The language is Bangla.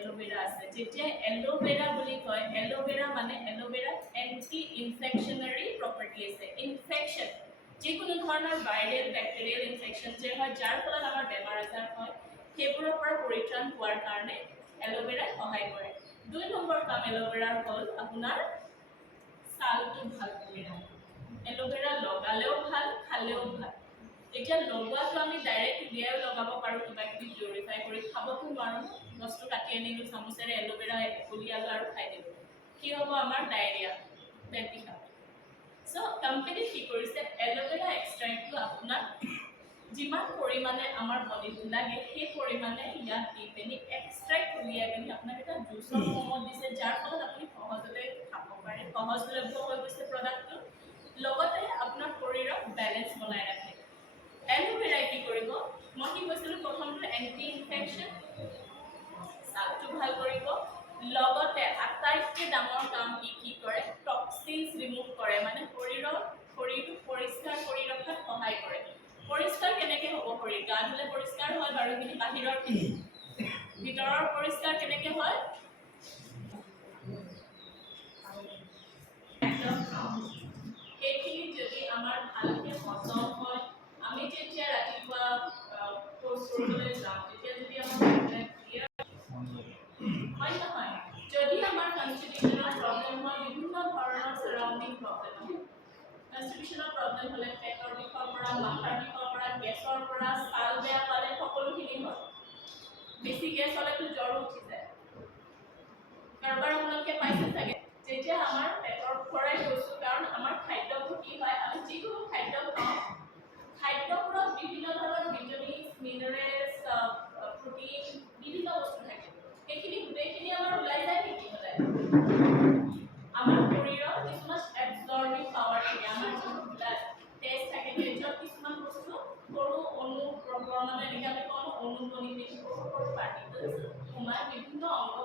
এল'ভেৰা আছে, যেতিয়া এল'ভেৰা বুলি কয়, এল'ভেৰা মানে এল'ভেৰা এণ্টি ইনফেকশ্যনাৰী প্ৰপাৰ্টি আছে। ইনফেকশ্যন যিকোনো ধৰণৰ ভাইৰেল বেক্টেৰিয়েল ইনফেকশ্যন যে হয়, যাৰ ফলত আমাৰ বেমাৰ আজাৰ হয়, সেইবোৰৰ পৰা পৰিত্ৰাণ পোৱাৰ কাৰণে এল'ভেৰাই সহায় কৰে। দুই নম্বৰ কাম এল'ভেৰাৰ হ'ল আপোনাৰ ছালটো ভালো কৰি ৰাখে। এল'ভেৰা লগালেও ভালো, খালেও ভালো। এতিয়া লগোৱাটো আমি ডাইৰেক্ট উলিয়াইও লগাব পাৰোঁ কিবা খাবতো নোৱাৰোঁ বস্তু কাটি আনিলোঁ চামুচেৰে এল'ভেৰা উলিয়ালোঁ আৰু খাই দিলোঁ। কি হ'ব আমাৰ ডায়েৰিয়া পেট বিষাব চ' কোম্পানী কি কৰিছে? এল'ভেৰা এক্সট্ৰেক্টটো আপোনাক যিমান পৰিমাণে আমাৰ বডিত লাগে সেই পৰিমাণে ইয়াত দি পিনি এক্সট্ৰেক্ট উলিয়াই পিনি আপোনাক এটা জুচৰ ফৰ্মত দিছে যাৰ ফলত আপুনি সহজতে খাব পাৰে। সহজলভ্য হৈ গৈছে প্ৰডাক্টটো লগতে আপোনাৰ শৰীৰক বেলেঞ্চ বনাই ৰাখে। বাহিৰৰ খিনি ভিতৰৰ পৰিষ্কাৰ কেনেকৈ হয়? সেইখিনি যদি আমাৰ ভালকৈ হজম হয়, আমি যেতিয়া ৰাতিপুৱা কৰিবলৈ যাওঁ। তেতিয়া যদি আমাৰ হয় নহয়? যদি আমাৰ কনষ্টিটিউশ্যনৰ প্ৰব্লেম হয়, বিভিন্ন ধৰণৰ চাৰাউণ্ডিং প্ৰব্লেম হয়। কনষ্টিটিউশ্যনৰ প্ৰব্লেম হ'লে পেটৰ বিষৰ পৰা, মাথাৰ বিষৰ পৰা গেছৰ পৰা ছাল বেয়া পালে সকলোখিনি হয়। বেছি গেছ হ'লেতো জ্বৰো উঠি যায়। কাৰোবাৰ আপোনালোকে পাইছে চাগে? যেতিয়া আমাৰ পেটৰ পৰাই গৈছোঁ কাৰণ আমাৰ খাদ্যবোৰ কি হয় আমি যিকোনো খাদ্য খাওঁ খাদ্যবোৰত বিভিন্ন ধৰণৰ ভিটামিন মিনাৰেলছ প্ৰটিন বিভিন্ন বস্তু থাকে। সেইখিনি গোটেইখিনি আমাৰ ওলাই যায় নেকি হ'লে। আমাৰ শৰীৰৰ কিছুমান এবজৰ্বিং পাৱাৰ থাকে আমাৰ ব্লাড তেজ থাকে তেজত কিছুমান অনু মানে এনেকৈ আমি কওঁ অনু বনি পিনি সৰু সৰু পাৰ্টিকলছ সোমাই বিভিন্ন অংগ